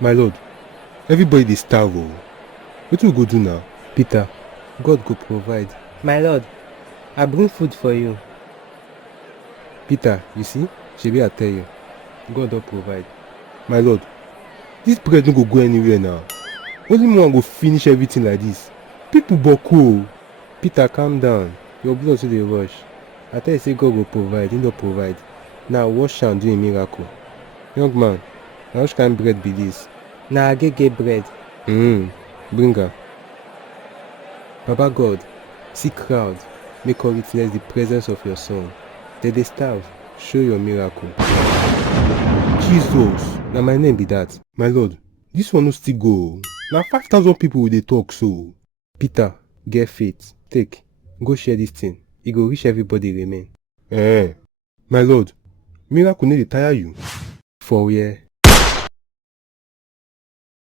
My lord, everybody dey starve o. Wetin we go do now? Peter, God go provide. My lord, I bring food for you. Peter, you see, shebi I tell you, God don provide. My lord, this bread no go go anywhere now. Only me wan go finish everything like this. People boku o. Peter, calm down. Your blood too dey rush. I tell you say God go provide, he don provide. Now wash am do a miracle. Young man, na which kind bread be this? Na agege bread. Bring am. Baba God, see crowd, make all witness the presence of your son. They dey starve, show your miracle. Jesus, Na my name be that. my lord, this one no still go o. Na 5,000 people we dey talk so. Peter, get faith. Take, go share this thing. E go reach everybody remain. My lord, miracle no dey tire you. For where?